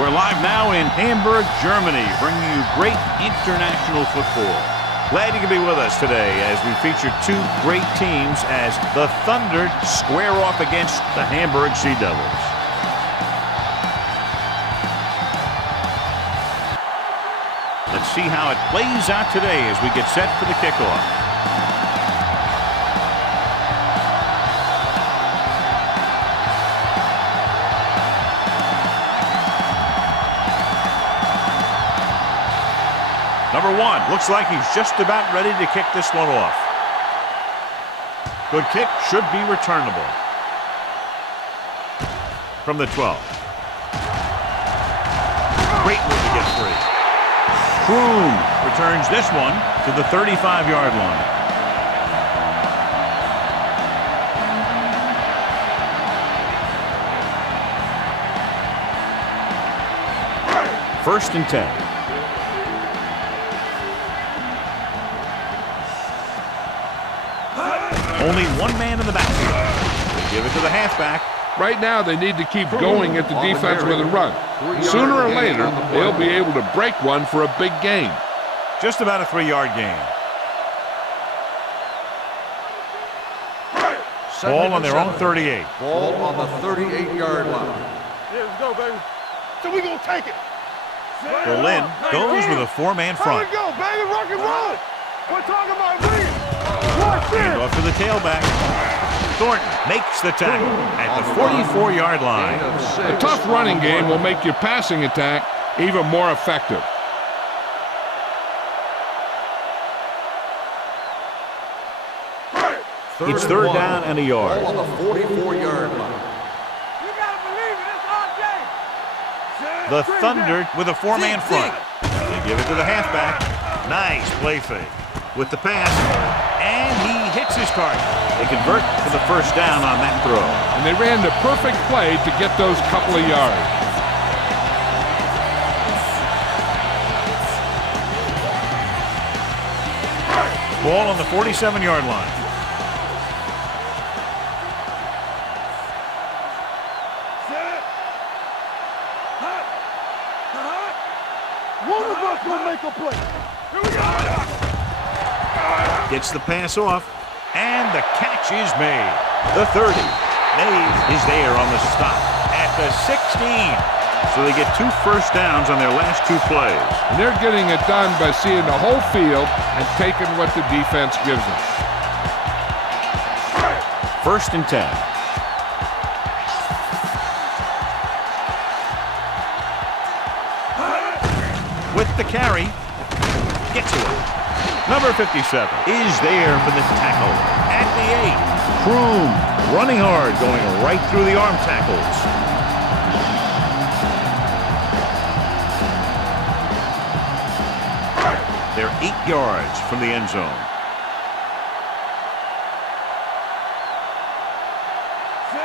We're live now in Hamburg, Germany, bringing you great international football. Glad you can be with us today as we feature two great teams as the Thunder square off against the Hamburg Sea Devils. Let's see how it plays out today as we get set for the kickoff. Number one, looks like he's just about ready to kick this one off. Good kick, should be returnable. From the 12. Great move to get free. Kroom returns this one to the 35-yard line. First and 10. Only one man in the backfield. They give it to the halfback. Right now, they need to keep going at the defense with a run. Sooner or later, they'll be able to break one for a big gain. Just about a 3-yard gain. Ball on their own 38. Ball on the 38-yard line. Yeah, let's go, baby. So we gonna take it. Berlin goes with a 4-man front. Here we go, baby. Rock and roll. We're talking about me. Hand off to the tailback. Thornton makes the tackle at the 44-yard line. A tough running game will make your passing attack even more effective. It's third down and a yard. Ball on the 44-yard line. You gotta believe it. It's our game. The Thunder with a 4-man front. They give it to the halfback. Nice play fake with the pass, and he hits his target. They convert for the first down on that throw. And they ran the perfect play to get those couple of yards. Ball on the 47-yard line. One of us gonna make a play. Here we go. Gets the pass off, and the catch is made. The 30. Mays is there on the stop at the 16. So they get 2 first downs on their last 2 plays. And they're getting it done by seeing the whole field and taking what the defense gives them. First and 10. With the carry, gets away. Number 57 is there for the tackle at the 8. Kroom running hard, going right through the arm tackles. They're 8 yards from the end zone.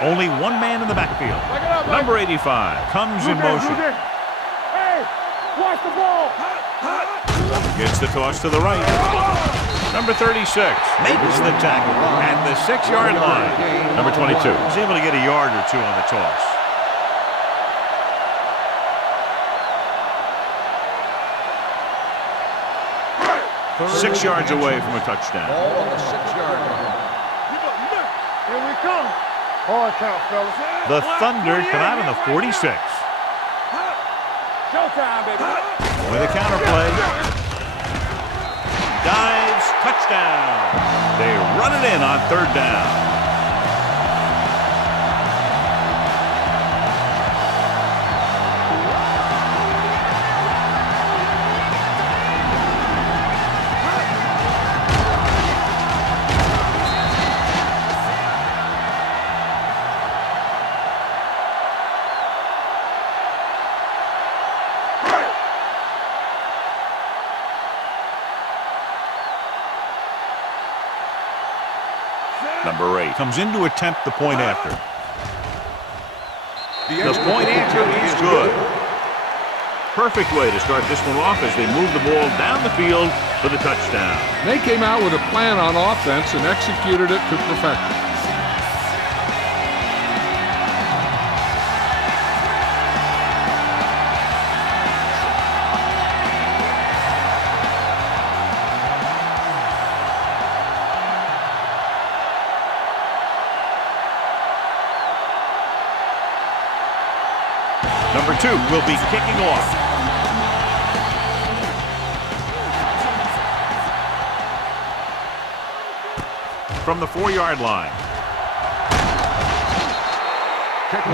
Only one man in the backfield. Number 85 comes in motion. Hey, watch the ball. Gets the toss to the right. Number 36 makes the tackle at the 6-yard line. Number 22 is able to get a yard or 2 on the toss. Six yards away from a touchdown. Ball on the 6-yard line. Here we come. Hard count, fellas. The Thunder come out on the 46. Showtime, baby. With a counter play. Dives, touchdown. They run it in on third down. Number 8 comes in to attempt the point after. The point after is good. Perfect way to start this one off as they move the ball down the field for the touchdown. They came out with a plan on offense and executed it to perfection. Number 2 will be kicking off. From the 4-yard line.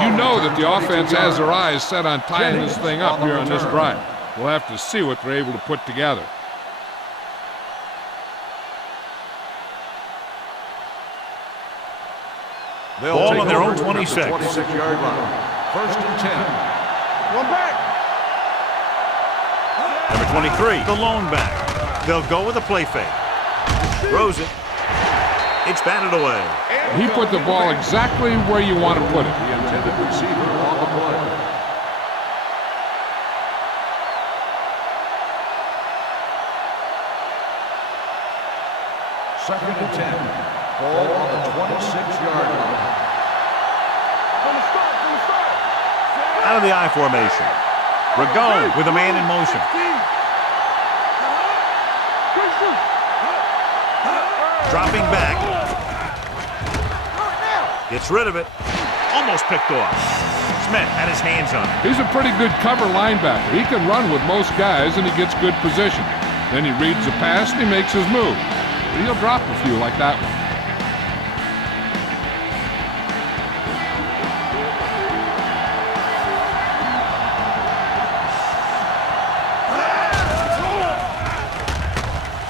You know that the offense has their eyes set on tying this thing up here on this drive. We'll have to see what they're able to put together. Ball on their own 26. 26-yard line. First and 10. One back. Number 23, the lone back. They'll go with a play fake. Throws it. It's batted away. He put the ball exactly where you want to put it. The intended receiver on the play. Second and 10. Ball on the 26-yard line. Out of the I formation. Ragon with a man in motion. Dropping back. Gets rid of it. Almost picked off. Smith had his hands on it. He's a pretty good cover linebacker. He can run with most guys, and he gets good position. Then he reads the pass, and he makes his move. But he'll drop a few like that one.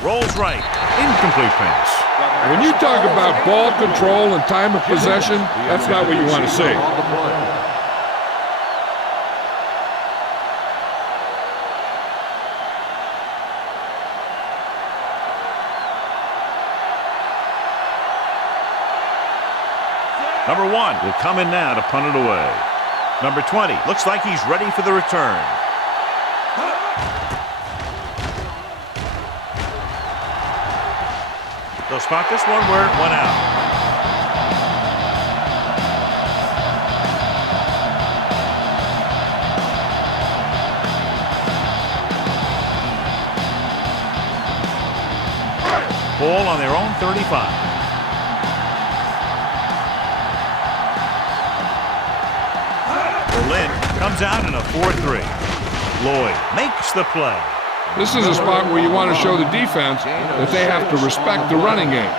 Rolls right. Incomplete pass. When you talk about ball control and time of possession, that's not what you want to see. Number 1 will come in now to punt it away. Number 20 looks like he's ready for the return. They'll spot this one where it went out. Ball on their own 35. Berlin comes out in a 4-3. Lloyd makes the play. This is a spot where you want to show the defense that they have to respect the running game.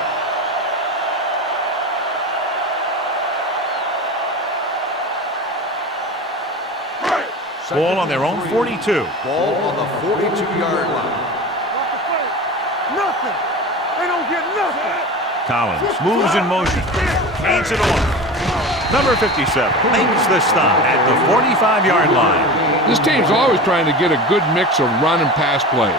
Ball on their own 42. Ball on the 42-yard line. Nothing. They don't get nothing. Collins moves in motion. Hands it off. Number 57 makes the stop at the 45-yard line. This team's always trying to get a good mix of run and pass plays.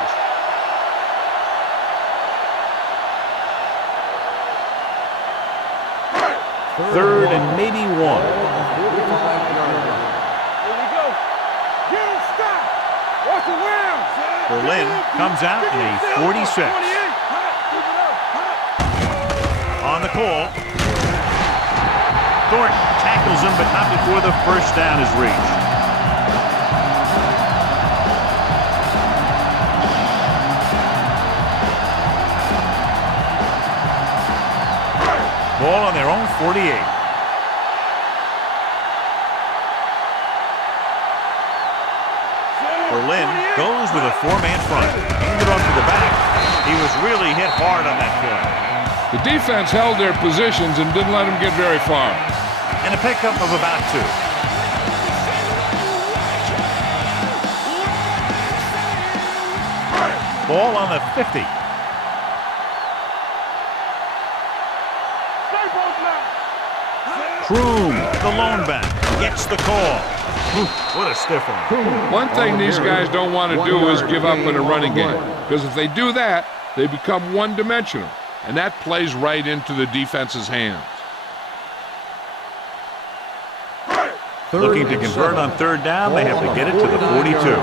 Third and maybe 1. Here we go. You don't stop. Watch the wheels. Berlin comes out in a 46. On the call. Thornton tackles him, but not before the first down is reached. Ball on their own 48. Berlin goes with a 4-man front. Handed off to the back. He was really hit hard on that play. The defense held their positions and didn't let them get very far. And a pickup of about 2. Ball on the 50. Kroom, the lone back, gets the call. What a stiff one. One thing these guys don't want to do is give up in a running game, because if they do that, they become one-dimensional, and that plays right into the defense's hands. Looking to convert on third down, they have to get it to the 42.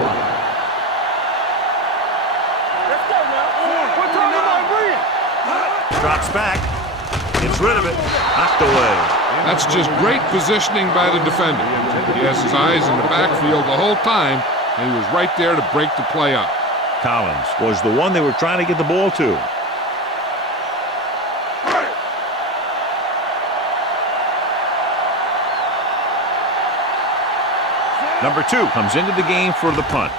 Drops back, gets rid of it, knocked away. That's just great positioning by the defender. He has his eyes in the backfield the whole time, and he was right there to break the play up. Collins was the one they were trying to get the ball to. Number 2 comes into the game for the punt.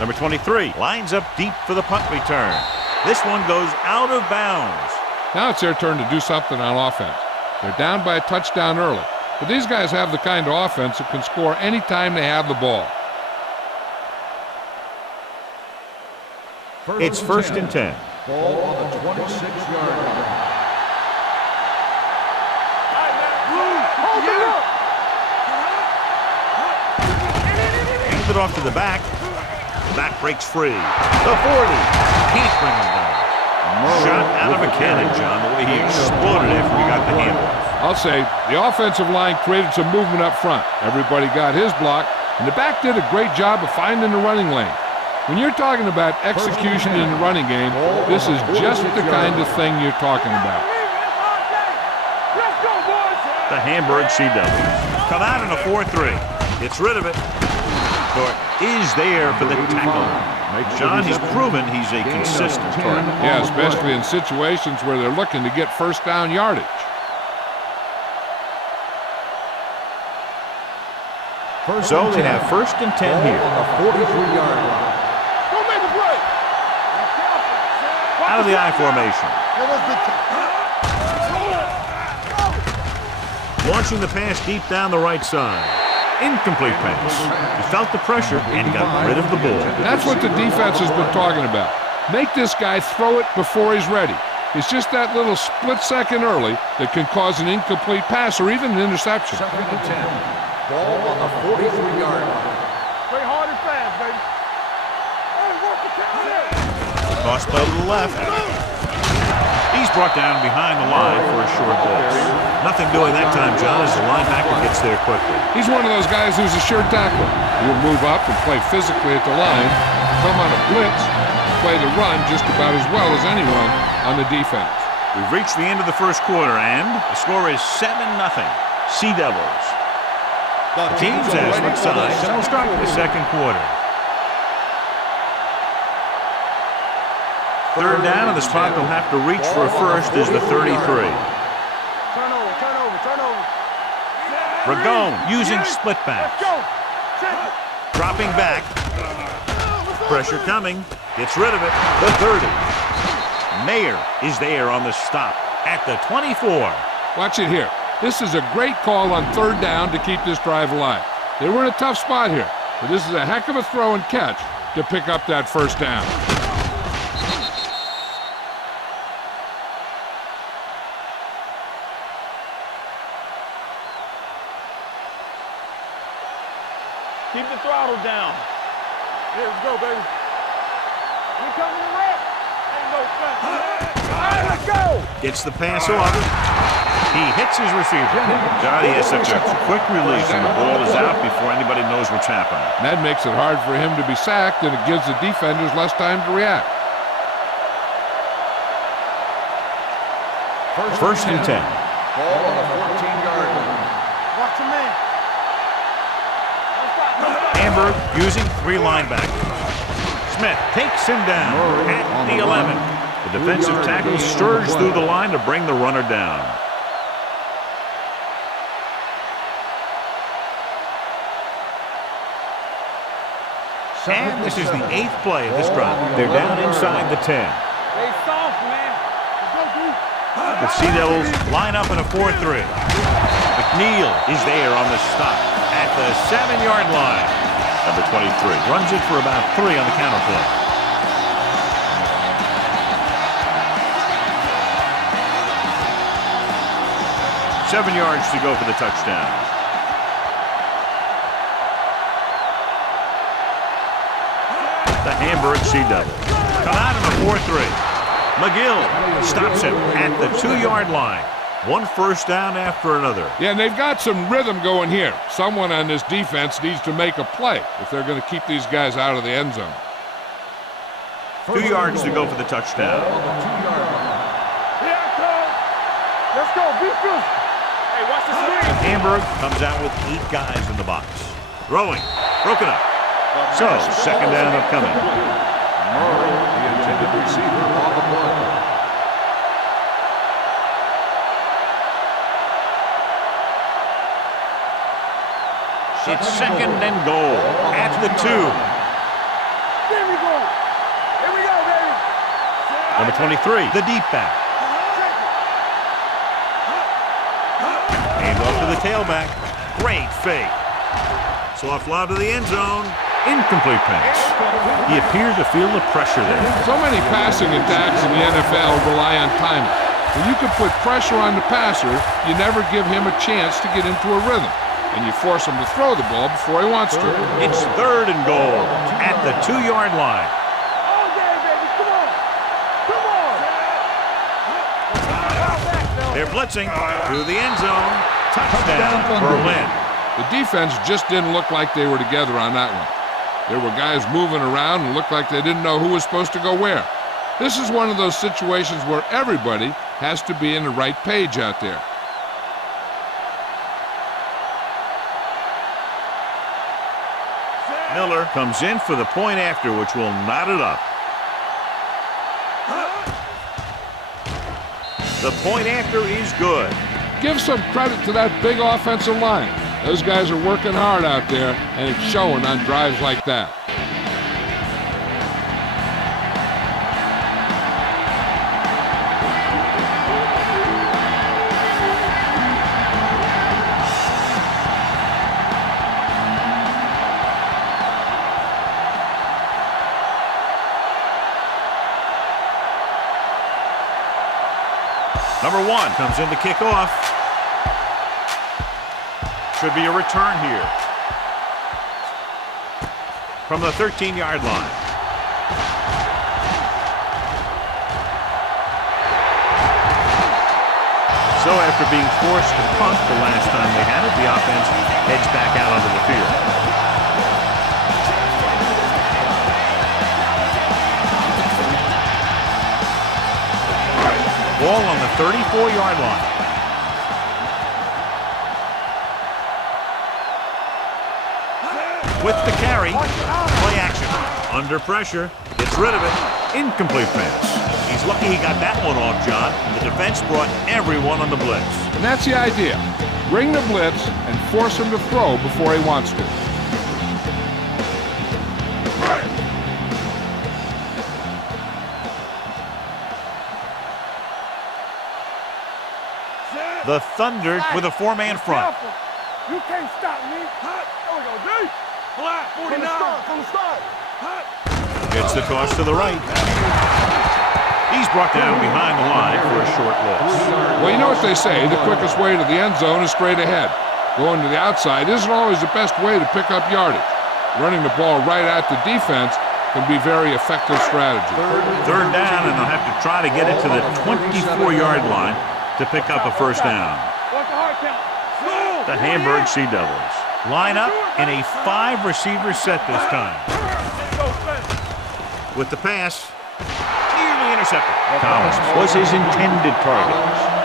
Number 23 lines up deep for the punt return. This one goes out of bounds. Now it's their turn to do something on offense. They're down by a touchdown early, but these guys have the kind of offense that can score anytime they have the ball. It's first and 10. Ball on the 26-yard line. Hands it off to the back. The back breaks free. The 40. Can't bring him down. Shot out of a cannon, John, the way he exploded after he got the handoff. I'll say the offensive line created some movement up front. Everybody got his block, and the back did a great job of finding the running lane. When you're talking about execution in the running game, this is just the kind of thing you're talking about. The Hamburg Sea Devils come out in a 4-3. Gets rid of it. Short is there for the tackle. John, he's proven he's a consistent target. Yeah, especially in situations where they're looking to get first down yardage. So they have first and 10 here. On the 43-yard line. Out of the I formation. Launching the pass deep down the right side. Incomplete pass. He felt the pressure and got rid of the ball. That's what the defense has been talking about. Make this guy throw it before he's ready. It's just that little split second early that can cause an incomplete pass or even an interception. Second and 10. Ball on the 43-yard line. Play hard and fast, baby. Hey, work the counter. Toss play to the left. He's brought down behind the line for a short loss. Nothing doing that time, John, as the linebacker gets there quickly. He's one of those guys who's a sure tackler. He'll move up and play physically at the line, come on a blitz, play the run just about as well as anyone on the defense. We've reached the end of the first quarter, and the score is 7-0. Sea Devils. The teams have switched sides, and we'll start with the second quarter. Third down, and the spot they'll have to reach for a first is the 33. Turnover. Ragone using split backs. Dropping back. Pressure coming. Gets rid of it. The 30. Mayer is there on the stop at the 24. Watch it here. This is a great call on third down to keep this drive alive. They were in a tough spot here, but this is a heck of a throw and catch to pick up that first down. Keep the throttle down. Here we go, baby. We coming to wreck. Ain't no fun. All right, let's go. Gets the pass off. He hits his receiver. God, he has such a quick release, and the ball is out before anybody knows what's happening. That makes it hard for him to be sacked, and it gives the defenders less time to react. First and 10. Ball on the 14-yard line. Watch your man. Hamburg using 3 linebackers. Smith takes him down at the 11. The defensive tackle surged through the line to bring the runner down. And this is the 8th play of this drive. They're down inside the 10. Stay soft, man. The Sea Devils line up in a 4-3. McNeil is there on the stop at the 7-yard line. Number 23 runs it for about 3 on the counter play. Seven yards to go for the touchdown. The Hamburg Sea Devils come out in a 4-3. McGill stops him at the 2-yard line. One first down after another. Yeah, and they've got some rhythm going here. Someone on this defense needs to make a play if they're going to keep these guys out of the end zone. 2 yards to go for the touchdown. Here I come. Let's go. Be good. Hey, watch the screen. Hamburg comes out with 8 guys in the box. Throwing. Broken up. So, second down upcoming. Murray, the intended receiver on the play. It's second and goal at the 2. Here we go. Here we go, baby. Number 23, the deep back. Hand off to the tailback. Great fake. Soft lob to the end zone. Incomplete pass. He appeared to feel the pressure there. So many passing attacks in the NFL rely on timing. When you can put pressure on the passer, you never give him a chance to get into a rhythm, and you force him to throw the ball before he wants to. It's third and goal at the 2-yard line. All day, baby. Come on. Come on. They're blitzing through the end zone. Touchdown, Berlin. The defense just didn't look like they were together on that one. There were guys moving around and looked like they didn't know who was supposed to go where. This is one of those situations where everybody has to be in the right page out there. Miller comes in for the point after, which will knot it up. The point after is good. Give some credit to that big offensive line. Those guys are working hard out there, and it's showing on drives like that. Number 1 comes in to kick off. Should be a return here. From the 13-yard line. So after being forced to punt the last time they had it, the offense heads back out onto the field. Ball on the 34-yard line. With the carry, play action. Under pressure, gets rid of it. Incomplete pass. He's lucky he got that one off, John. The defense brought everyone on the blitz. And that's the idea. Bring the blitz and force him to throw before he wants to. The Thunder with a 4-man front. You can't stop me. There we go, D. Flat 49. From the start. Gets the toss to the right. He's brought down behind the line for a short loss. Well, you know what they say, the quickest way to the end zone is straight ahead. Going to the outside isn't always the best way to pick up yardage. Running the ball right at the defense can be very effective strategy. Third down, and they'll have to try to get it to the 24-yard line to pick up a first down. The Hamburg Sea Devils line up in a 5-receiver set this time. With the pass, nearly intercepted. Collins was his intended target.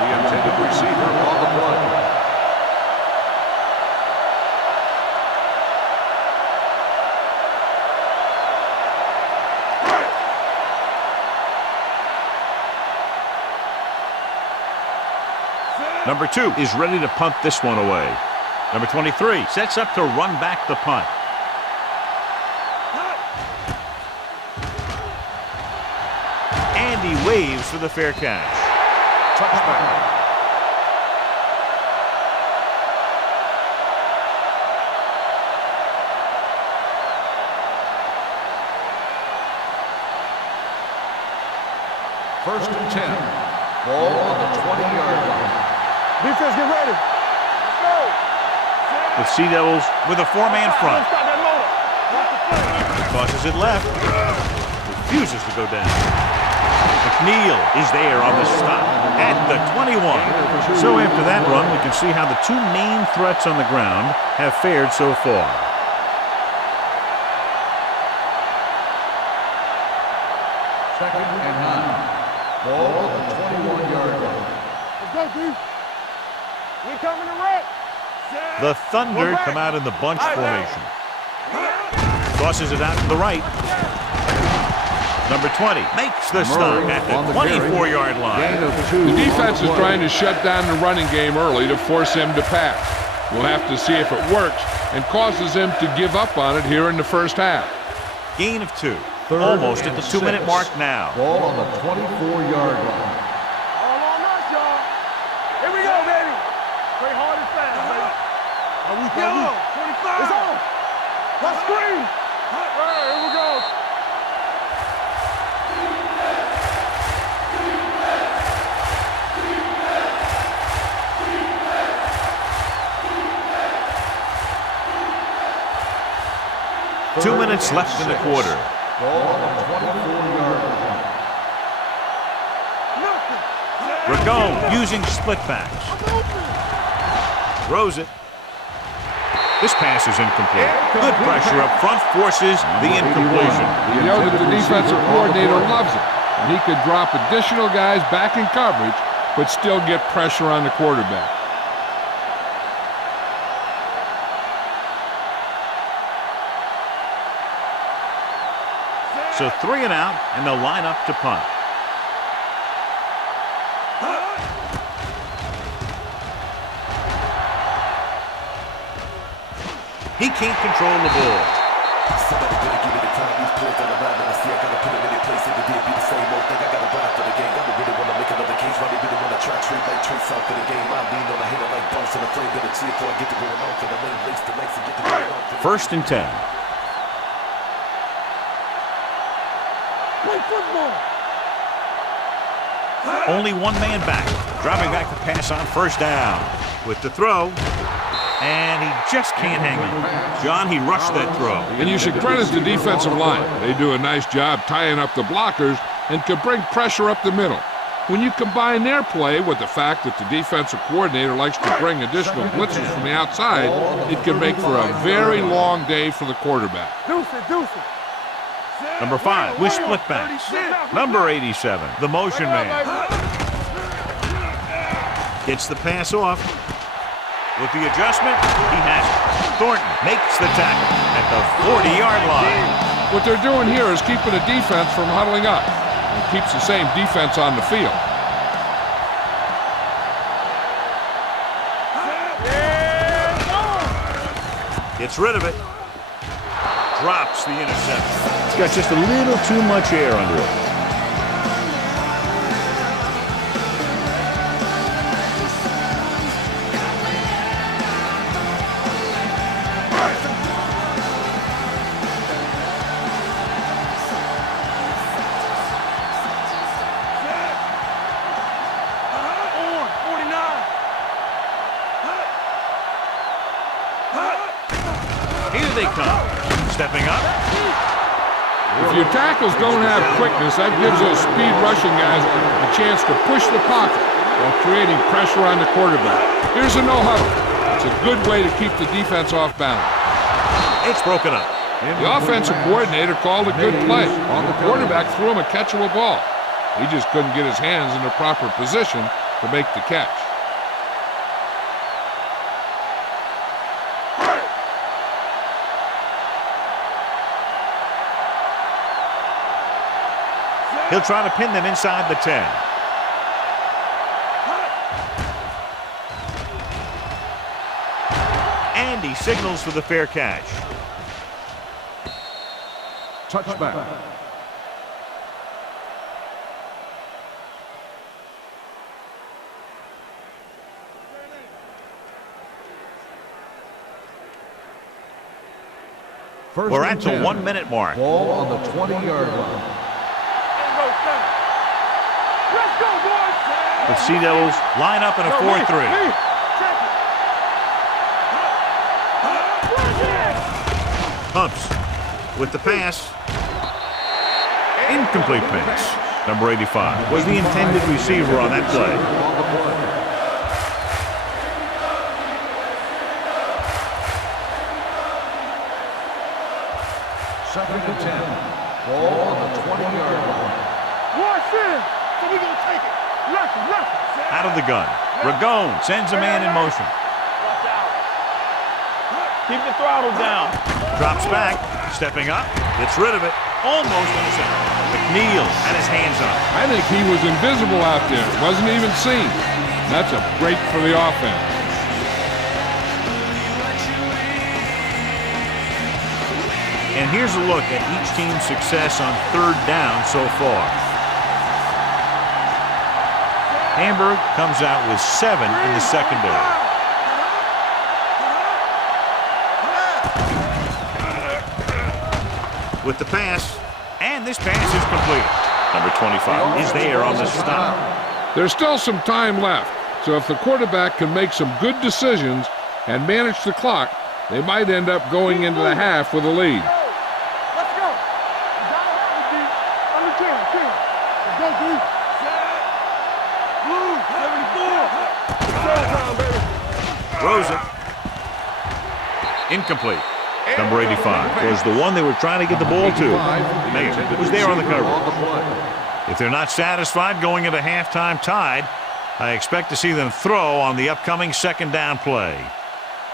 The intended receiver on the play. Number 2 is ready to punt this one away. Number 23 sets up to run back the punt. And he waves for the fair catch. Touchback. First and 10. Ball on the 20-yard line. Defense, get ready. Let's go. The Sea Devils with a 4-man front. Tosses it left. Refuses to go down. McNeil is there on the stop at the 21. So after that run, we can see how the 2 main threats on the ground have fared so far. Second and 9. Ball on the 21-yard line. Let's go, D. We coming to wreck. The Thunder come out in the bunch formation. Tosses it out to the right. Number 20 makes the stop at the 24-yard line. The defense is trying to shut down the running game early to force him to pass. We'll have to see if it works and causes them to give up on it here in the first half. Gain of 2. Third Almost and at the 2-minute mark now. Ball on the 24-yard line. All on us, y'all. Here we go, baby. Play hard and fast, baby. Yo, 25. It's on. Let's screen. All right, here we go. Two minutes left in the quarter. Ball on the 24-yard line. Ragone using split backs. Throws it. This pass is incomplete. Good pressure up front forces the incompletion. You know that the defensive coordinator loves it, and he could drop additional guys back in coverage, but still get pressure on the quarterback. So 3 and out, and they'll line up to punt. He can't control the ball. Somebody better give me the time. These players down the line, and I see I gotta put them in their place. If it did be the same old thing, I gotta ride for the game. I don't really wanna make another case. Why they really wanna try trade like trace out for the game? I lean on a hater like boss and afraid that a cheer before I get to going off. And I lane lace the legs and get to going off. First and 10. Play football. Only one man back. Dropping back to pass on first down. With the throw. And he just can't hang on. John, he rushed that throw. And you should credit the defensive line. They do a nice job tying up the blockers and can bring pressure up the middle. When you combine their play with the fact that the defensive coordinator likes to bring additional blitzes from the outside, it can make for a very long day for the quarterback. Deuce it. Number 5 with split backs. Number 87, the motion man. Gets the pass off. With the adjustment, he has it. Thornton makes the tackle at the 40-yard line. What they're doing here is keeping the defense from huddling up and keeps the same defense on the field. Gets rid of it. Drops the interception. It's got just a little too much air under it. Here they come. Stepping up. If your tackles don't have quickness, that gives those speed rushing guys a chance to push the pocket while creating pressure on the quarterback. Here's a no huddle. It's a good way to keep the defense off balance. It's broken up. The offensive coordinator called a good play. The quarterback threw him a catchable ball. He just couldn't get his hands in the proper position to make the catch. He'll try to pin them inside the 10. And he signals for the fair catch. Touchback. We're at the 1-minute mark. Ball on the 20-yard line. Let's go, boys. The Sea Devils line up in a 4-3. Pumps with the pass. Incomplete pass. Number 85 was the intended receiver on that play. Second and 10. Ball on the 20-yard line. Watch in. So we're going to take it. Left. Out of the gun. Ragone sends a man in motion. Watch out. Keep the throttle down. Drops back. Stepping up. Gets rid of it. Almost intercepted. McNeil had his hands on it. I think he was invisible out there. Wasn't even seen. That's a break for the offense. And here's a look at each team's success on third down so far. Hamburg comes out with 7 in the secondary. With the pass, and this pass is completed. Number 25 is there on the stop. There's still some time left, so if the quarterback can make some good decisions and manage the clock, they might end up going into the half with a lead. Let's go. Under 10. Let's go, dude. Blue, 74. Throws it. Incomplete. Number 85 was the one they were trying to get the ball to. Mayer was there on the cover. If they're not satisfied going into halftime tied, I expect to see them throw on the upcoming second down play.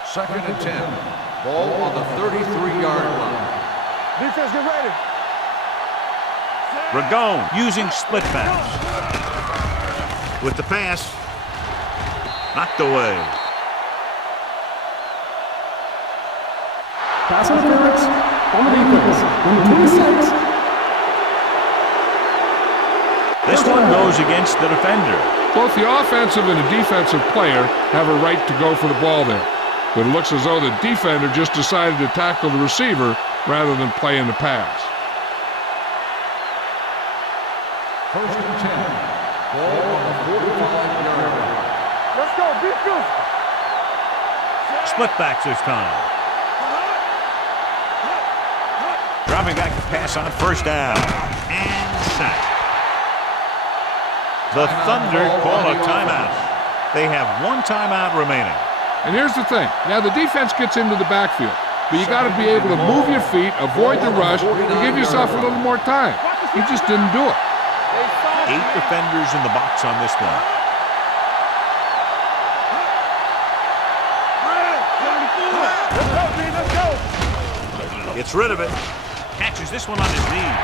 2nd and 10. Ball on the 33-yard line. Defense, get ready. Ragone using split pass. With the pass, knocked away. Pass interference on the defense. Number 26. This one goes against the defender. Both the offensive and the defensive player have a right to go for the ball there. But it looks as though the defender just decided to tackle the receiver rather than play in the pass. 1st and 10. Ball on the 45-yard line. Let's go, beat good. Split back this time. Dropping back to pass on first down. And sack. The Thunder call a timeout. They have 1 timeout remaining. And here's the thing. Now, the defense gets into the backfield, but you got to be able to move your feet, avoid the rush, and give yourself a little more time. He just didn't do it. 8 defenders in the box on this one. Gets rid of it. Catches this one on his knees.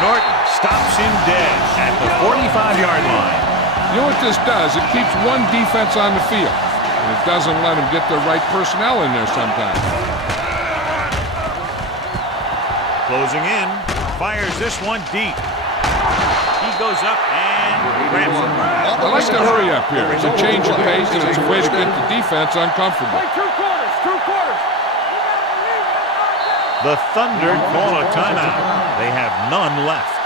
Norton stops him dead at the 45-yard line. You know what this does? It keeps one defense on the field, and it doesn't let them get the right personnel in there sometimes. Closing in. Fires this one deep. He goes up and grabs it. I like to hurry up here. It's a change of pace, and it's a way to get the defense uncomfortable. Play 2 quarters. The Thunder call a timeout. They have none left.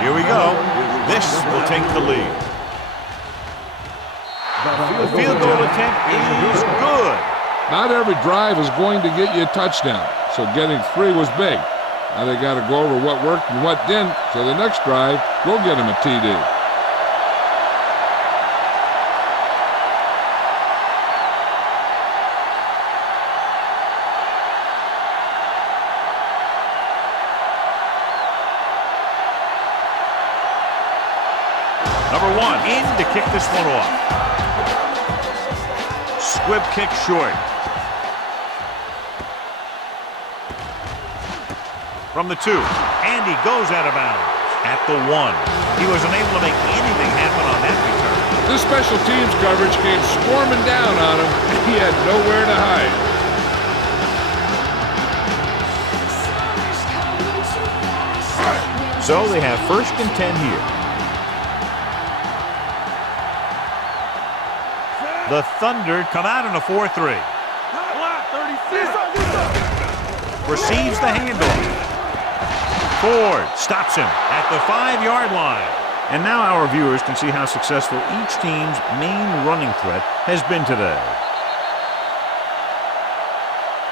Here we go. This will take the lead. The field goal attempt is good. Not every drive is going to get you a touchdown, so getting 3 was big. Now they got to go over what worked and what didn't, so the next drive will get them a TD. Number 1 in to kick this one off. Squib kick short. From the 2, and he goes out of bounds at the 1. He wasn't able to make anything happen on that return. This special teams coverage came swarming down on him, and he had nowhere to hide. So they have 1st and 10 here. The Thunder come out in a 4-3. Receives the handoff. Ford stops him at the 5-yard line. And now our viewers can see how successful each team's main running threat has been today.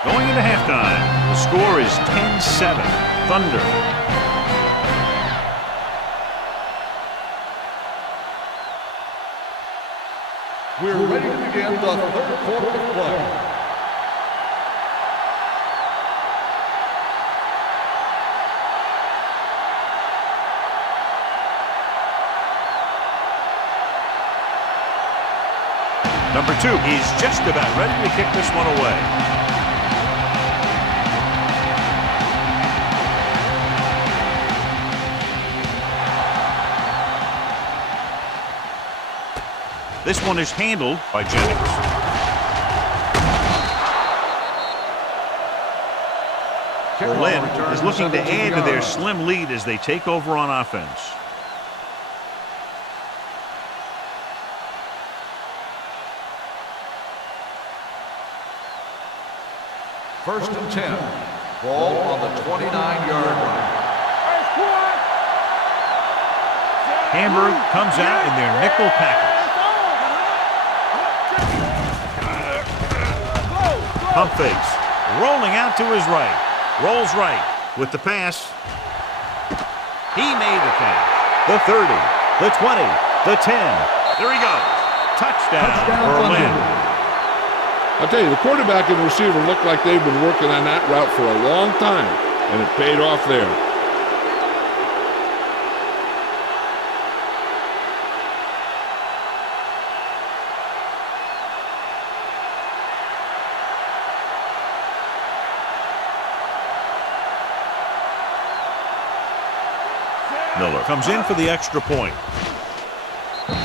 Going into halftime, the score is 10-7. Thunder. We're ready to begin the 3rd quarter of play. Number 2 is just about ready to kick this one away. This one is handled by Jennings. Berlin is looking to add to their slim lead as they take over on offense. First and 10. Ball on the 29-yard line. Hamburg comes out in their nickel package. Pump fakes. Rolling out to his right. Rolls right with the pass. He made the catch. The 30, the 20, the 10. There he goes. Touchdown, Berlin. I'll tell you, the quarterback and the receiver look like they've been working on that route for a long time, and it paid off there. Miller comes in for the extra point.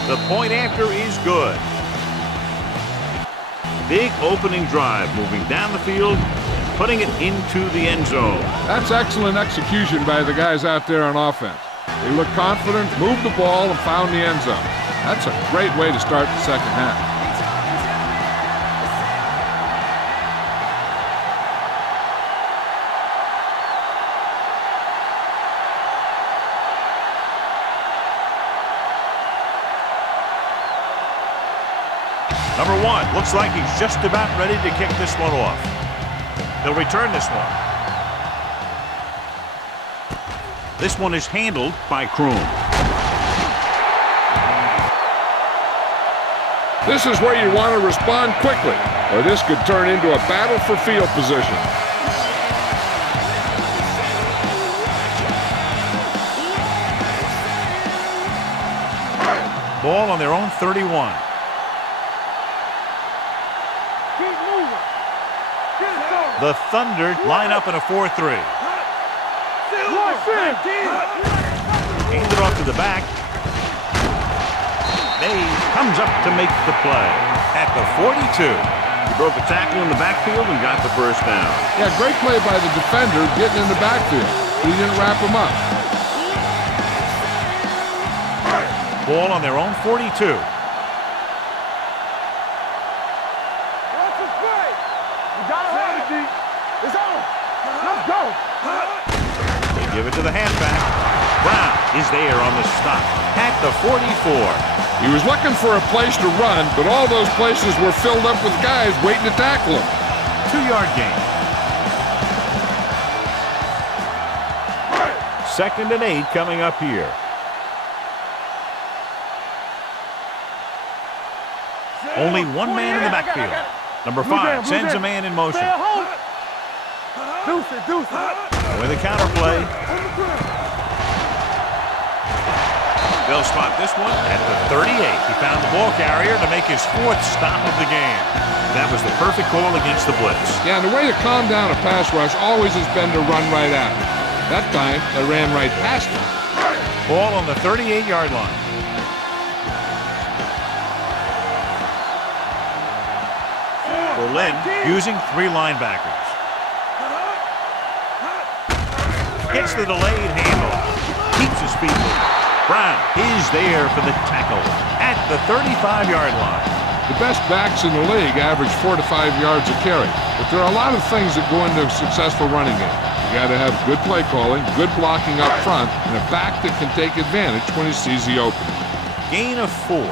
The point after is good. Big opening drive, moving down the field and putting it into the end zone. That's excellent execution by the guys out there on offense. They looked confident, moved the ball, and found the end zone. That's a great way to start the second half. Number 1 looks like he's just about ready to kick this one off. They'll return this one. This one is handled by Kroon. This is where you want to respond quickly, or this could turn into a battle for field position. Ball on their own 31. The Thunder line up in a 4-3. Handed off to the back. Mays comes up to make the play at the 42. He broke a tackle in the backfield and got the first down. Yeah, great play by the defender getting in the backfield. He didn't wrap him up. Ball on their own 42. They give it to the halfback. Brown is there on the stop at the 44. He was looking for a place to run, but all those places were filled up with guys waiting to tackle him. 2-yard gain. 2nd and 8 coming up here. Only one man in the backfield. Number 5 sends a man in motion. With a counter play. They'll spot this one at the 38. He found the ball carrier to make his 4th stop of the game. That was the perfect call against the blitz. Yeah, and the way to calm down a pass rush always has been to run right at him. That time, they ran right past him. Ball on the 38-yard line. Berlin using 3 linebackers. Gets the delayed handle. Keeps his feet moving. Brown is there for the tackle at the 35-yard line. The best backs in the league average 4 to 5 yards a carry. But there are a lot of things that go into a successful running game. You got to have good play calling, good blocking up front, and a back that can take advantage when he sees the opening. Gain of 4.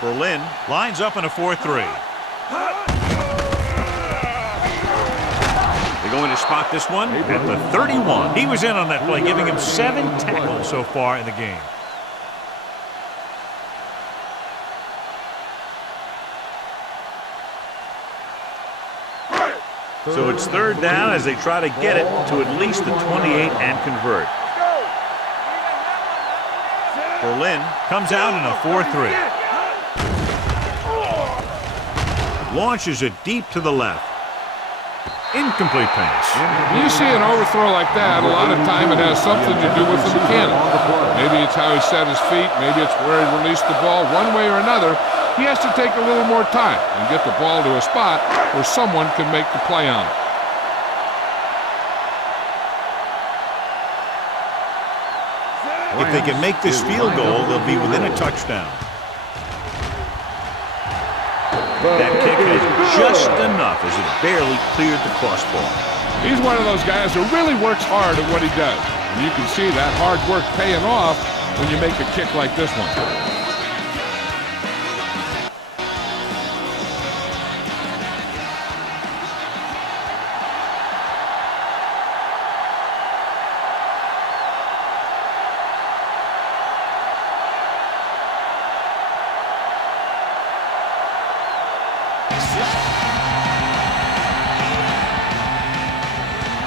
Berlin lines up in a 4-3. They're going to spot this one at the 31. He was in on that play, giving him 7 tackles so far in the game. So it's 3rd down as they try to get it to at least the 28 and convert. Berlin comes out in a 4-3. Launches it deep to the left. Incomplete pass. When you see an overthrow like that, a lot of time it has something to do with the mechanics. Maybe it's how he set his feet. Maybe it's where he released the ball. One way or another, he has to take a little more time and get the ball to a spot where someone can make the play on it. If they can make this field goal, they'll be within a touchdown. That kick is just enough as it barely cleared the crossbar. He's one of those guys who really works hard at what he does. And you can see that hard work paying off when you make a kick like this one.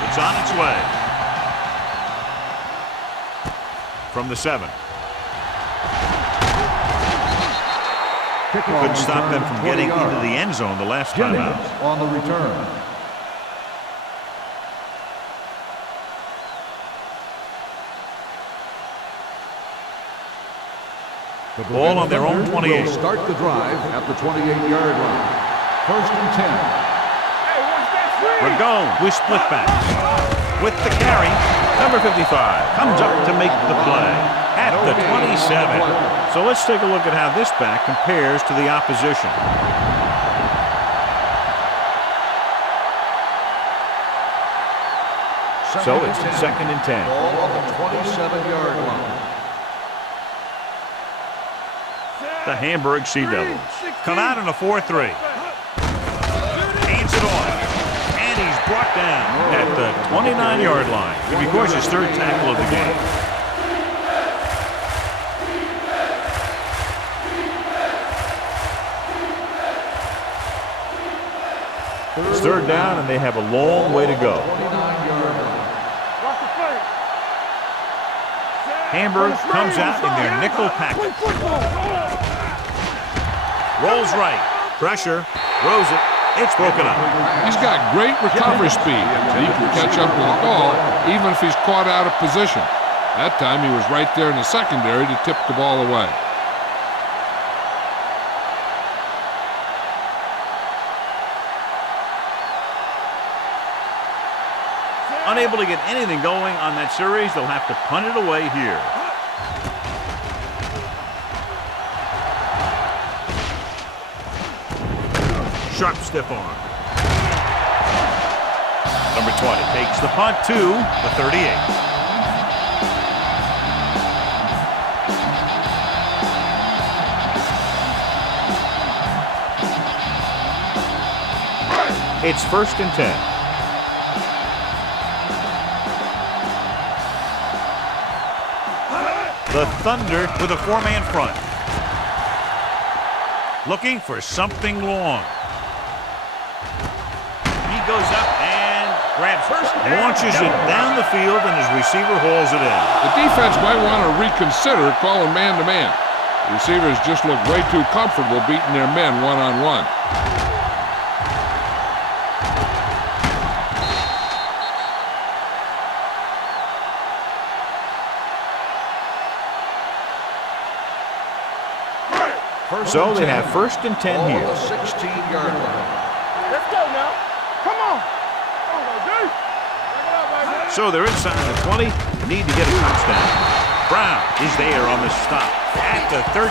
It's on its way. From the 7. Couldn't stop them from getting into the end zone the last time out. On the return. The ball on their own 28. Will start the drive at the 28-yard line. 1st and 10. Ragone with split back. With the carry, number 55 comes up to make the play at the 27. So let's take a look at how this back compares to the opposition. So it's 2nd and 10. Ball on the 27-yard line. The Hamburg Sea Devils come out in a 4-3. Hands it off. And he's brought down at the 29-yard line. It'll be, of course, his 3rd tackle of the game. It's 3rd down, and they have a long way to go. Hamburg comes out in their nickel package. Rolls right. Pressure. Throws it. It's broken up. He's got great recovery speed. He can catch up with the ball even if he's caught out of position. That time he was right there in the secondary to tip the ball away. Unable to get anything going on that series, they'll have to punt it away here. Sharp, stiff arm. Number 20 takes the punt to the 38. It's 1st and 10. The Thunder with a 4-man front. Looking for something long. He goes up and grabs first, launches it down the field, and his receiver hauls it in. The defense might want to reconsider calling man-to-man. The receivers just look way too comfortable beating their men one-on-one. So they have 1st and 10 here. 16-yard line. Let's go now. Come on. So they're inside the 20. Need to get a touchdown. Brown is there on the stop at the 13.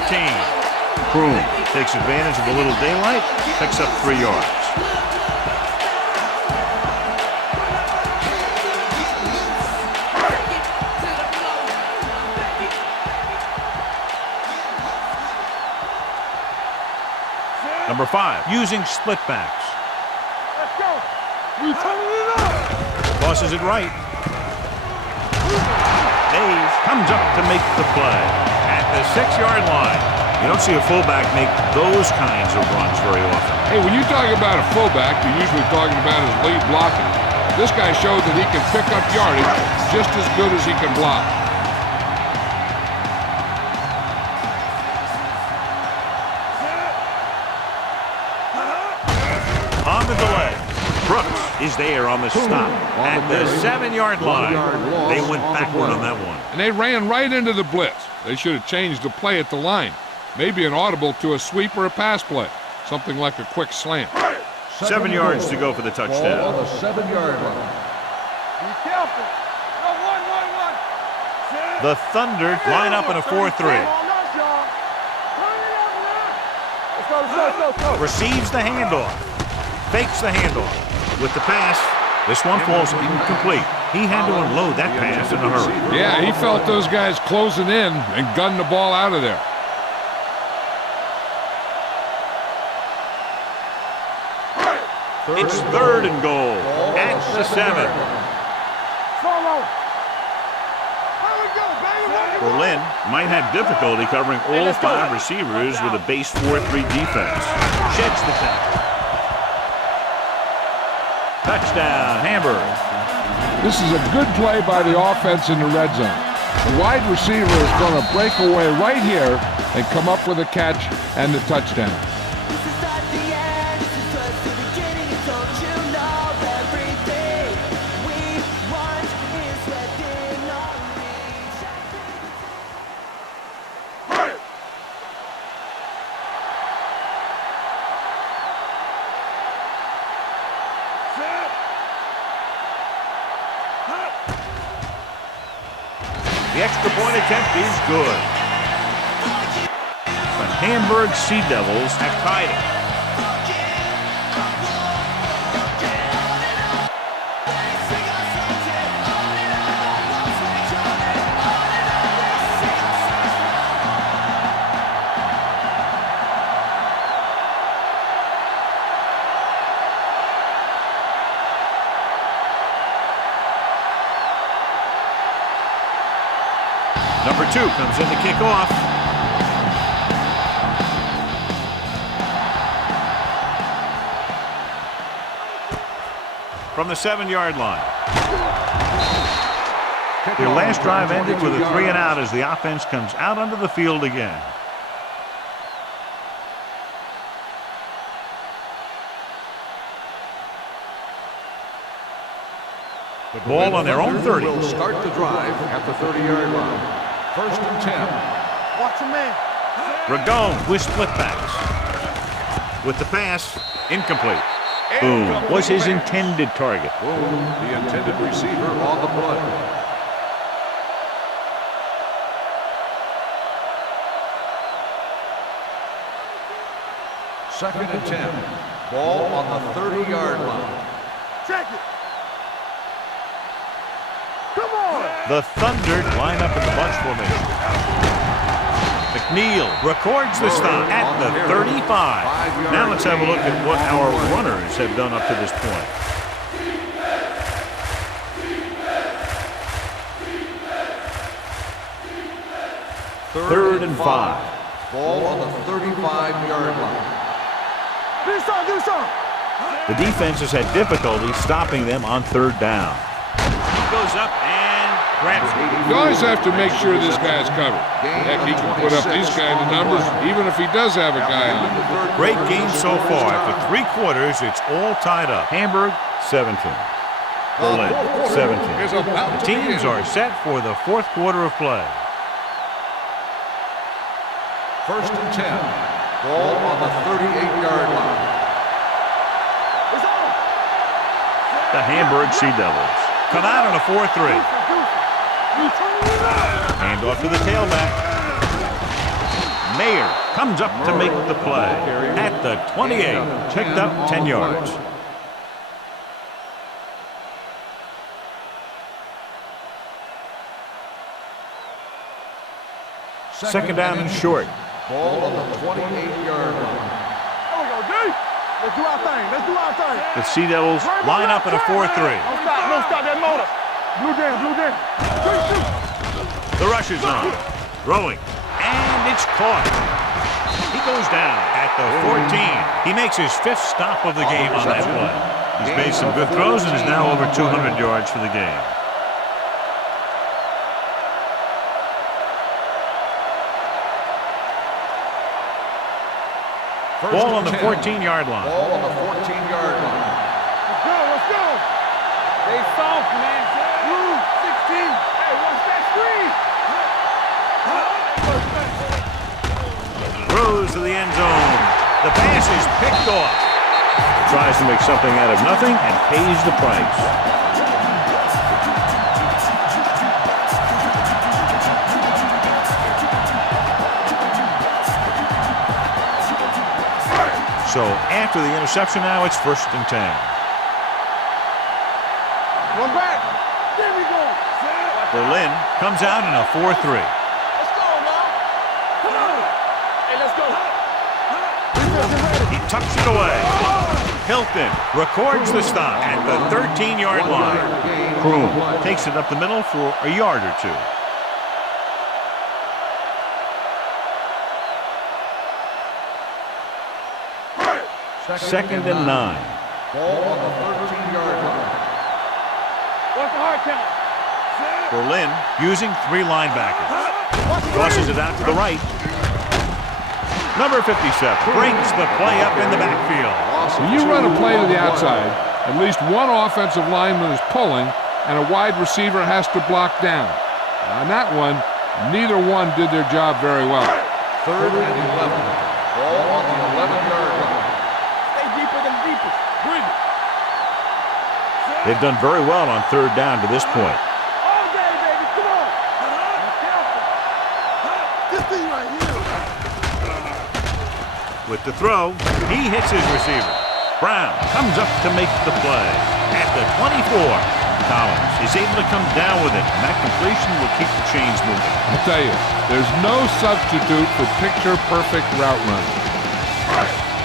Kroon takes advantage of a little daylight, picks up 3 yards. Number 5, using split backs. Let's go. We turning it up. Tosses it right. Hayes comes up to make the play at the 6-yard line. You don't see a fullback make those kinds of runs very often. Hey, when you talk about a fullback, you're usually talking about his lead blocking. This guy showed that he can pick up yardage just as good as he can block. On the delay, Brooks is there on the stop at the 7-yard line. They went backward on that one. And they ran right into the blitz. They should have changed the play at the line. Maybe an audible to a sweep or a pass play. Something like a quick slant. 7 yards to go for the touchdown. Ball on the 7-yard line. Be careful. No, one. The Thunder line up in a 4-3. Let's go. Receives the handoff. Fakes the handoff. With the pass, this one falls incomplete. He had to unload that pass in a hurry. Yeah, he felt those guys closing in and gunned the ball out of there. It's 3rd and goal at the 7. Berlin might have difficulty covering all 5 receivers with a base 4-3 defense. Sheds the tackle. Touchdown, Hamburg. This is a good play by the offense in the red zone. The wide receiver is going to break away right here and come up with a catch and the touchdown. The extra point attempt is good. But Hamburg Sea Devils have tied it. Number 2 comes in to kick off. From the 7-yard line. Their last drive ended with a 3 and out as the offense comes out onto the field again. The ball on their own 30. Will start the drive at the 30-yard line. 1st and 10. Watch him, man. Ragone with split backs. With the pass, incomplete. Boom was his intended target. Boom, the intended receiver on the play. Second and 10. Ball on the 30-yard line. Check it. Come on. The Thunder line up in the bunch formation. McNeil records the stop at the 35. Now let's have a look at what our runners have done up to this point. Third and 5. Ball on the 35-yard line. Do something. The defense has had difficulty stopping them on 3rd down. He goes up and grabs it. You always have to make sure this guy's covered. Heck, he can put up these kind of numbers even if he does have a guy on. Great game so far. After 3 quarters, it's all tied up. Hamburg, 17. Berlin, 17. The teams are set for the 4th quarter of play. 1st and 10. Ball on the 38-yard line. The Hamburg Sea Devils come out on a 4-3. Hand off to the tailback. Mayer comes up to make the play at the 28. Picked up 10 yards. Second down and short. Ball on the 28-yard line. Let's do our thing. The Sea Devils line up in a 4-3. Don't stop that motor. Blue jam. The rush is on. Throwing. And it's caught. He goes down at the 14. He makes his 5th stop of the game on that play. He's made some good throws and is now over 200 yards for the game. Ball on the 14-yard line. Ball on the 14-yard line. Let's go. They soft, man. Blue, 16. Hey, watch that screen. Throws to the end zone. The pass is picked off. Tries to make something out of nothing and pays the price. So after the interception now, it's 1st and 10. One back. There we go. Berlin comes out in a 4-3. Let's go now. Come on. Hey, let's go. He tucks it away. Hilton records the stop at the 13-yard line. Kroom takes it up the middle for a yard or two. Second and 9. Ball on the 13-yard line. What's the hard count? Berlin using 3 linebackers. Crosses it out to the right. Number 57 brings the play up in the backfield. When you run a play to the outside, at least one offensive lineman is pulling, and a wide receiver has to block down. On that one, neither one did their job very well. 3rd and 11. Ball on the 11-yard line. Stay deeper than deepest. Bring it. They've done very well on 3rd down to this point. All day, baby. Come on. Be careful. This thing right here. With the throw, he hits his receiver. Brown comes up to make the play. At the 24, Collins is able to come down with it, and that completion will keep the chains moving. I'll tell you, there's no substitute for picture-perfect route running.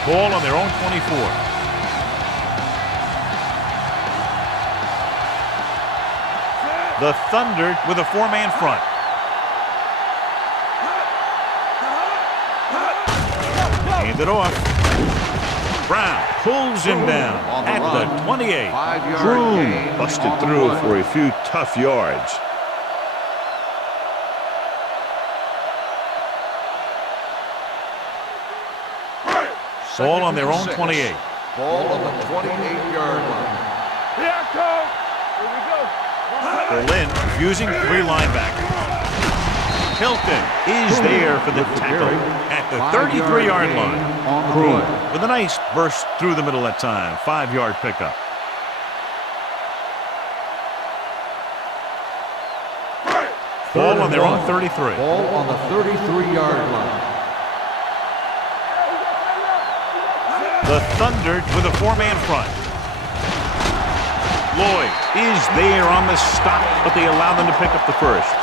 Ball on their own 24. The Thunder with a 4-man front. Hand it off. Brown pulls him down at the 28. Kroom busted through for a few tough yards. Ball on their own 28. Ball on the 28-yard line. Here I come. Here we go. Berlin using 3 linebackers. Hilton is there for the tackle at the 33-yard line. Kroom with a nice burst through the middle that time. 5-yard pickup. Ball on their own 33. Ball on the 33-yard line. The Thunder with a 4-man front. Lloyd is there on the stop, but they allow them to pick up the first.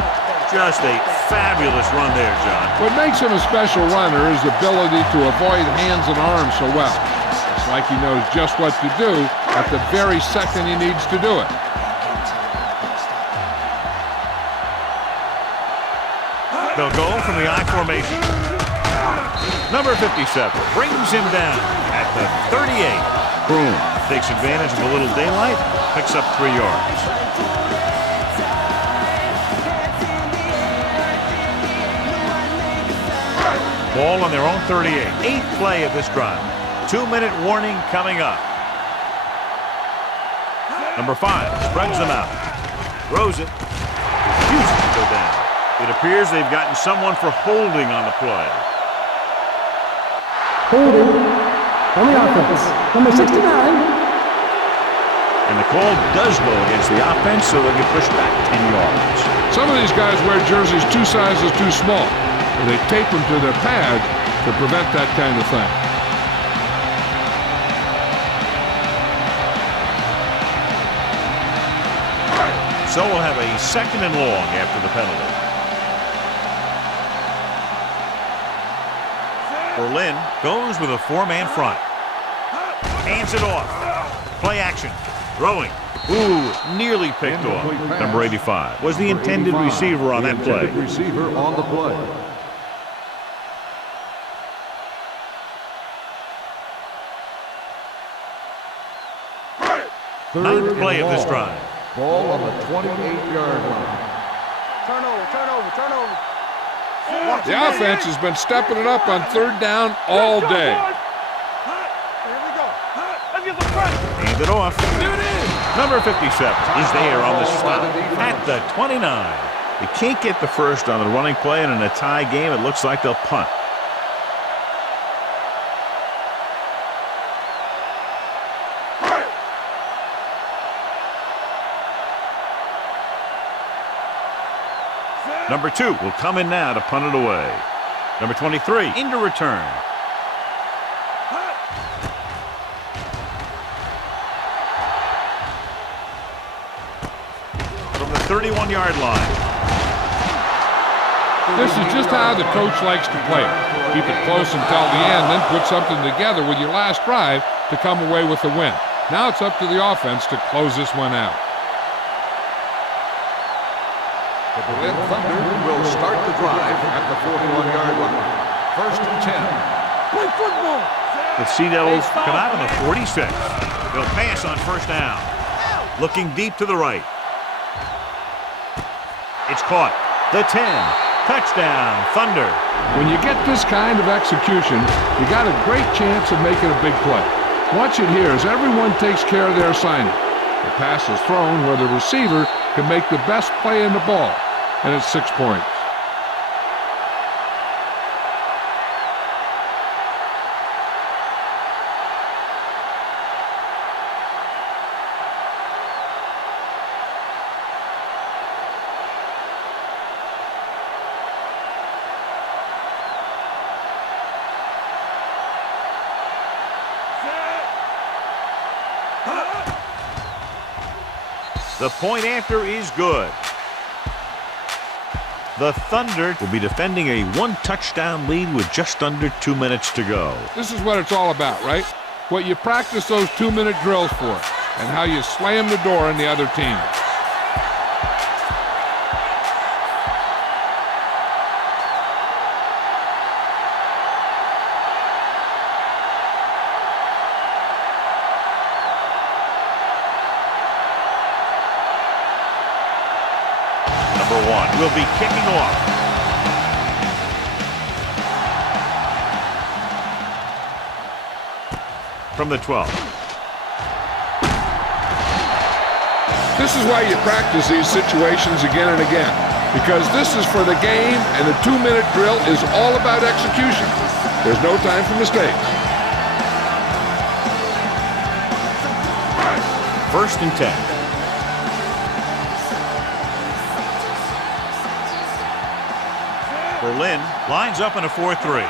Just a fabulous run there, John. What makes him a special runner is the ability to avoid hands and arms so well. It's like he knows just what to do at the very second he needs to do it. They'll go from the I formation. Number 57 brings him down at the 38. Kroom takes advantage of a little daylight, picks up 3 yards. Ball on their own 38. 8th play of this drive. 2-minute warning coming up. Number 5 spreads them out. Throws it. Refuses to go down. It appears they've gotten someone for holding on the play. Holding on the offense. Number 69. And the call does go against the offense, so they'll get pushed back 10 yards. Some of these guys wear jerseys 2 sizes too small, and they tape them to their pads to prevent that kind of thing. So we'll have a 2nd and long after the penalty. Berlin goes with a 4-man front. Hands it off. Play action. Throwing. Ooh, nearly picked off. Number 85 was the intended receiver on that play. Receiver on the play. 9th play of this drive. Ball on the 28-yard line. Turnover. The offense has been stepping it up on 3rd down all day. Here we go. Let's get some pressure. Hand it off. There it is. Number 57 is there on the stop at the 29. They can't get the first on the running play, and in a tie game, it looks like they'll punt. Number 2 will come in now to punt it away. Number 23 into return. From the 31-yard line. This is just how the coach likes to play it. Keep it close until the end, then put something together with your last drive to come away with the win. Now it's up to the offense to close this one out. The Berlin Thunder will start the drive at the 41-yard line. First and 10. Play football. The Sea Devils come out on the 46. They'll pass on first down. Looking deep to the right. It's caught. The 10. Touchdown, Thunder. When you get this kind of execution, you got a great chance of making a big play. Watch it here as everyone takes care of their assignment. The pass is thrown where the receiver can make the best play in the ball, and it's 6 points. The point after is good. The Thunder will be defending a one-touchdown lead with just under 2 minutes to go. This is what it's all about, right? What you practice those 2-minute drills for, and how you slam the door on the other team. Number 1 will be kicking off. From the 12. This is why you practice these situations again and again, because this is for the game, and the 2-minute drill is all about execution. There's no time for mistakes. First and 10. Berlin lines up in a 4-3.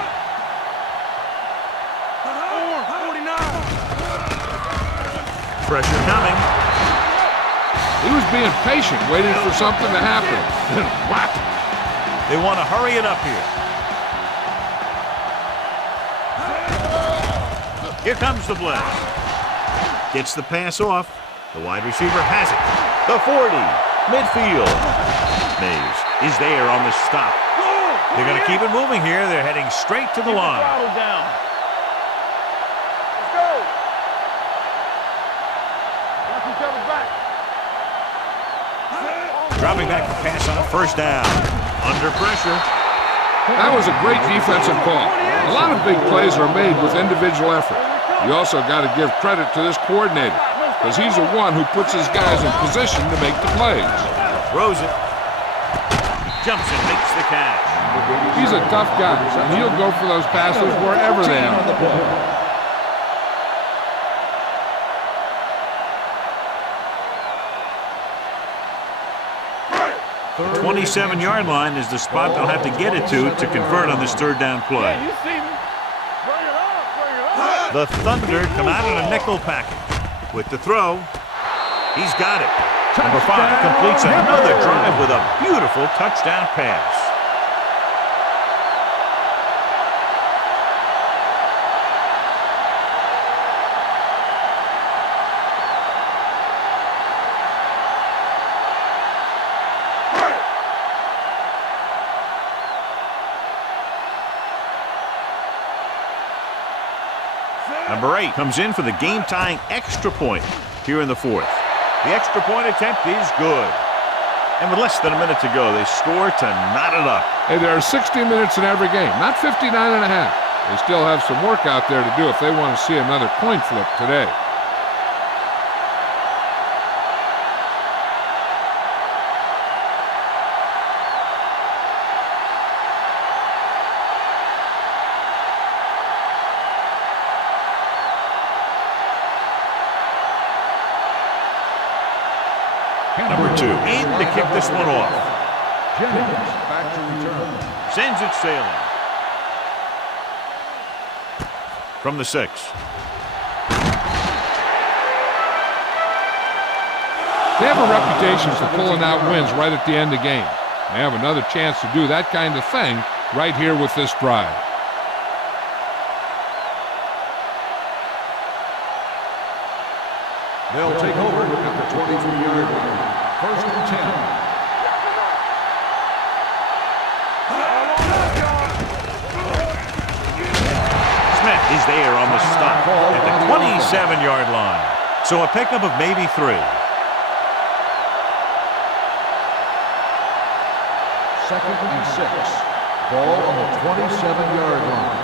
Pressure coming. He was being patient, waiting for something to happen. Whap! They want to hurry it up here. Here comes the blitz. Gets the pass off. The wide receiver has it. The 40. Midfield. Mays is there on the stop. They're going to keep it moving here. They're heading straight to the line. Let's go. Watch each other back. Dropping back the pass on first down. Under pressure. That was a great defensive call. A lot of big plays are made with individual effort. You also got to give credit to this coordinator, because he's the one who puts his guys in position to make the plays. Throws it. Jumps and makes the catch. He's a tough guy, and he'll go for those passes wherever they are. 27-yard line is the spot they'll have to get it to convert on this third down play. You see me? Bring it up, bring it up. The Thunder come out in a nickel package. With the throw, he's got it. Number 5 completes another drive with a beautiful touchdown pass. Number 8 comes in for the game-tying extra point here in the 4th. The extra point attempt is good. And with less than a minute to go, they score to knot it up. Hey, there are 60 minutes in every game, not 59 and a half. They still have some work out there to do if they want to see another coin flip today. Number 2 in to kick this one off. Jennings back to return. Sends it sailing. From the 6. They have a reputation for pulling out wins right at the end of the game. They have another chance to do that kind of thing right here with this drive. They'll take over at the 23-yard line. First and 10. Is there on the stop at the 27-yard line. So a pickup of maybe 3. Second and 6. Ball on the 27-yard line.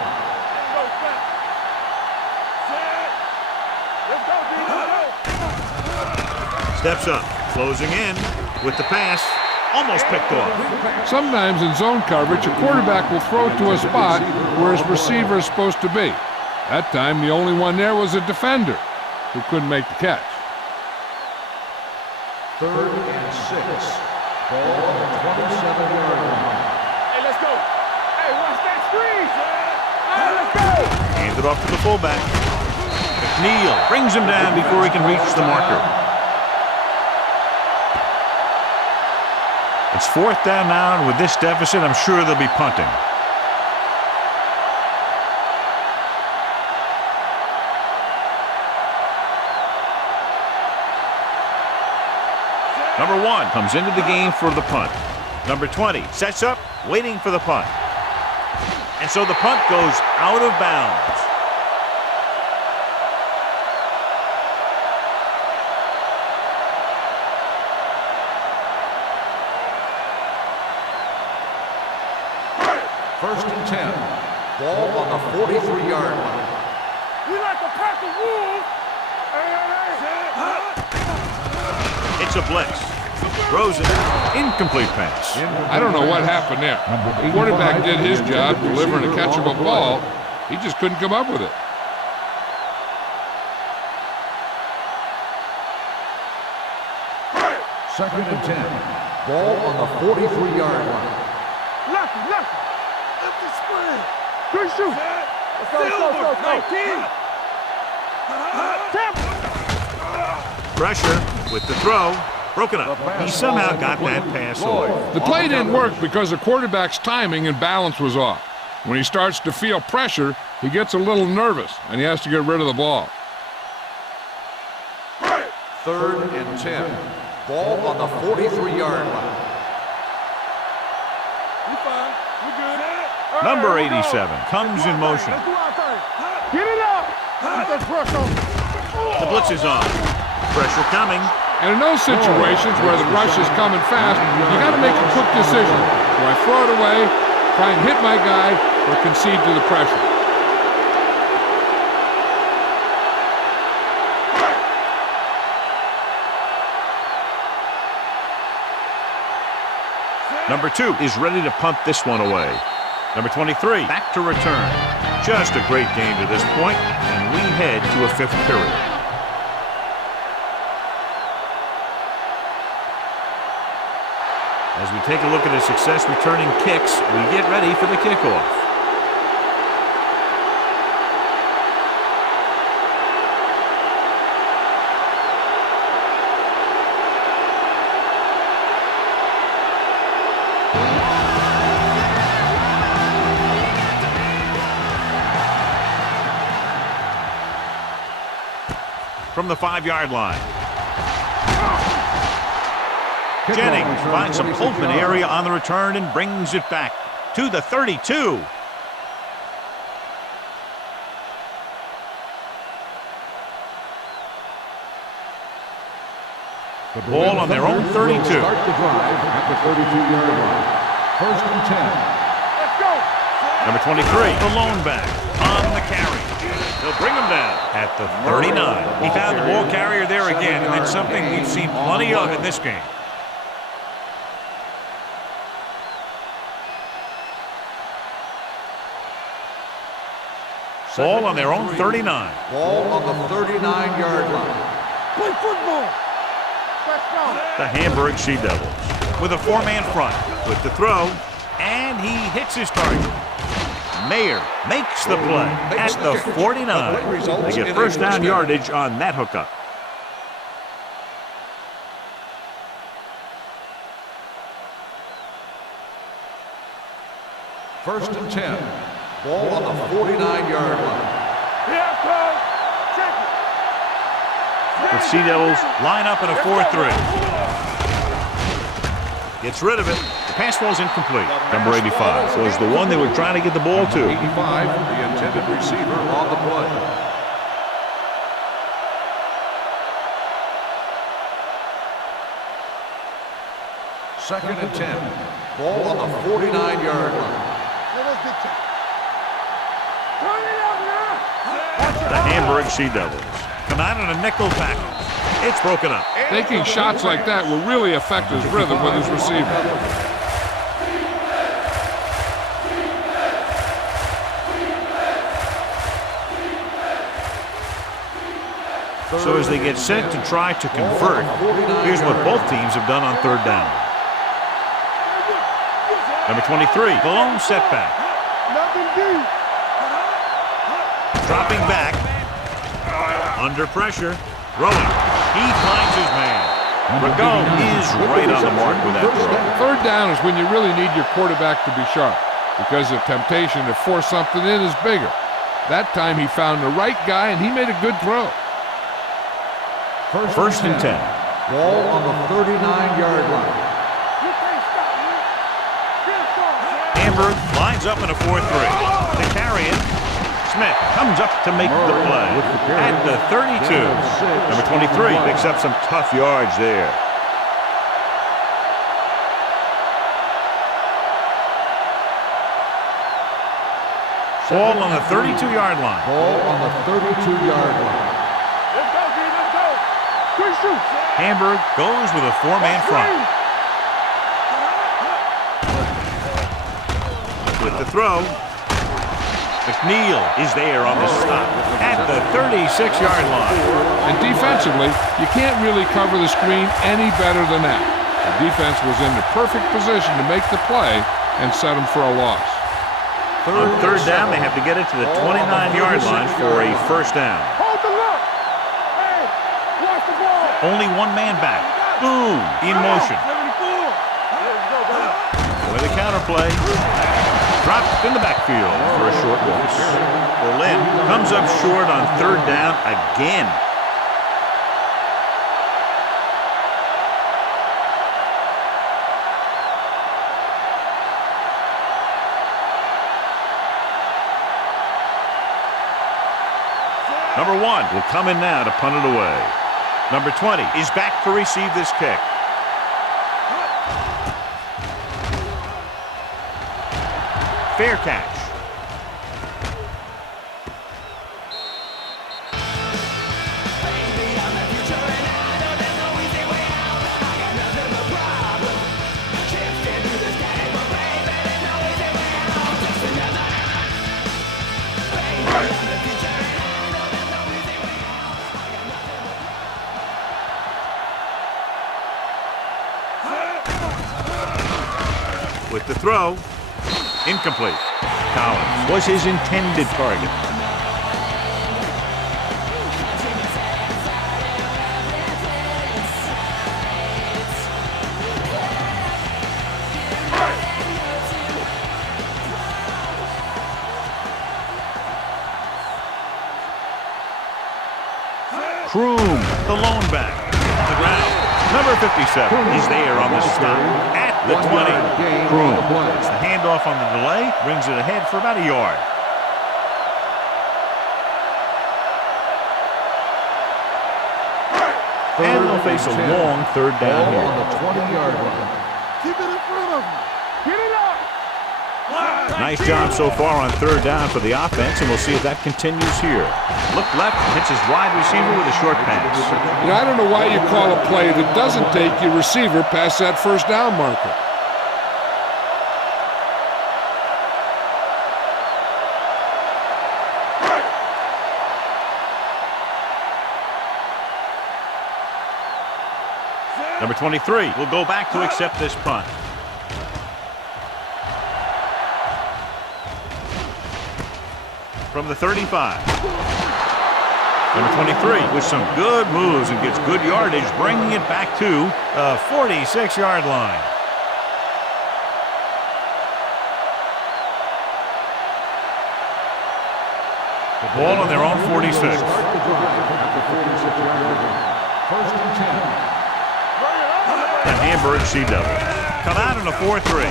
Steps up, closing in with the pass. Almost picked off. Sometimes in zone coverage, a quarterback will throw to a spot where his receiver is supposed to be. That time, the only one there was a defender who couldn't make the catch. Third and 6. Ball on the 27-yard line. Hey, let's go. Hey, watch that screen. Hey, let's go. Hand it off to the fullback. McNeil brings him down before he can reach the marker. It's 4th down now, and with this deficit, I'm sure they'll be punting. Number 1 comes into the game for the punt. Number 20 sets up, waiting for the punt. And so the punt goes out of bounds. First and 10. Ball on the 43-yard line. We like to pack the wolves. It's a blitz. Throws it. Incomplete pass. I don't know what happened there. The quarterback did his job delivering a catchable ball. He just couldn't come up with it. Second and 10. Ball on the 43-yard line. Lucky. Up the spread. Good shoot. Let's go. 19. Pressure with the throw. Broken up. He somehow got that pass off. The play didn't work because the quarterback's timing and balance was off. When he starts to feel pressure, he gets a little nervous, and he has to get rid of the ball. Third and 10. Ball on the 43-yard line. We fine. We good. Number 87 comes in motion. Let's do our thing. Get it up. Get that pressure on. The blitz is on. Pressure coming. And in those situations where the rush is coming fast, you got to make a quick decision. Do I throw it away, try and hit my guy, or concede to the pressure? Number 2 is ready to punt this one away. Number 23 back to return. Just a great game to this point, and we head to a 5th period. As we take a look at his success returning kicks, we get ready for the kickoff. From the 5-yard line. Jennings finds some open area on the return and brings it back to the 32. The ball on their own 32. Start the drive at the 32-yard line. First and 10. Let's go. Number 23, the lone back on the carry. They'll bring him down at the 39. He found the ball carrier there again, and that's something we've seen plenty of in this game. Ball on their own 39. Ball on the 39-yard line. Play football. The Hamburg Sea Devils with a four-man front with the throw, and he hits his target. Mayer makes the play at the 49. They get first down yardage on that hookup. First and 10. Ball on the 49-yard line. The Sea Devils line up in a 4-3. Gets rid of it. The pass ball's incomplete. Number 85 was the one they were trying to get the ball to. 85, the intended receiver on the play. Second and 10. Ball on the 49-yard line. The Hamburg Sea Devils come out in a nickel tackle. It's broken up. Taking shots like that will really affect his rhythm with his receiver. So as they get set to try to convert, here's what both teams have done on third down. Number 23, the lone setback. Dropping back. Under pressure. Throwing. He finds his man. Rago is right on the mark with that throw. Third down is when you really need your quarterback to be sharp because the temptation to force something in is bigger. That time he found the right guy and he made a good throw. First and 10. Ball on the 39-yard line. Hamburg lines up in a 4-3. To carry it, Smith comes up to make the play at the 32. Number 23 picks up some tough yards there. Ball on the 32-yard line. Ball on the 32-yard line. Hamburg goes with a four-man front. With the throw, McNeil is there on the stop at the 36-yard line. And defensively, you can't really cover the screen any better than that. The defense was in the perfect position to make the play and set them for a loss. On third down, they have to get it to the 29-yard line for a first down. Only one man back. Boom, in motion. With a counterplay. Dropped in the backfield for a short loss. Berlin comes up short on third down again. Number 1 will come in now to punt it away. Number 20 is back to receive this kick. Fair catch. With the throw, incomplete. Collins was his intended target. Kroom, the lone back, on the ground. Number 57 is there on the stop at the 20. Kroom gets the handoff on the delay, brings it ahead for about a yard. And they'll face a long third down here. On the 20-yard line. Keep it in front of him. Get it up. Nice job so far on third down for the offense, and we'll see if that continues here. Look left, hits his wide receiver with a short pass. You know, I don't know why you call a play that doesn't take your receiver past that first down marker. Number 23 will go back to accept this punt. From the 35. Number 23 with some good moves and gets good yardage, bringing it back to the 46-yard line. The ball on their own 46. Start the drive at the 46-yard line. First and 10. The Hamburg Sea Devils come out in a 4-3.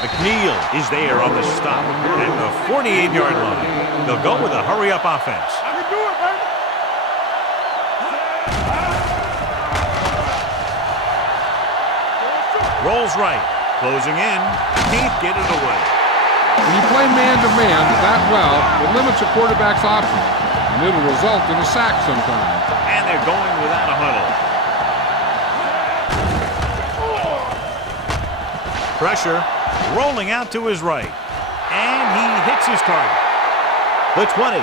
McNeil is there on the stop at the 48-yard line. They'll go with a hurry-up offense. I can do it, baby. Rolls right, closing in, can't get it away. When you play man-to-man that well, it limits a quarterback's options, and it'll result in a sack sometimes. And they're going without a huddle. Pressure, rolling out to his right. And he hits his target. The 20,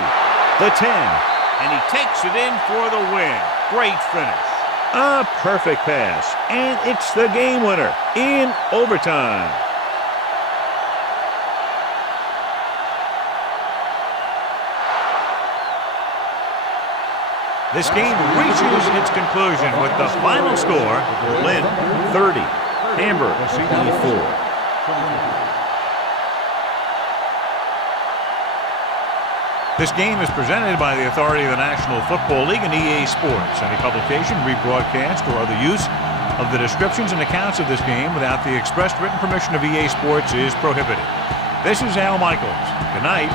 the 10, and he takes it in for the win. Great finish. A perfect pass, and it's the game winner in overtime. This game reaches its conclusion with the final score, Berlin 30, Hamburg 24. This game is presented by the authority of the National Football League and EA Sports. Any publication, rebroadcast, or other use of the descriptions and accounts of this game without the express written permission of EA Sports is prohibited. This is Al Michaels. Good night.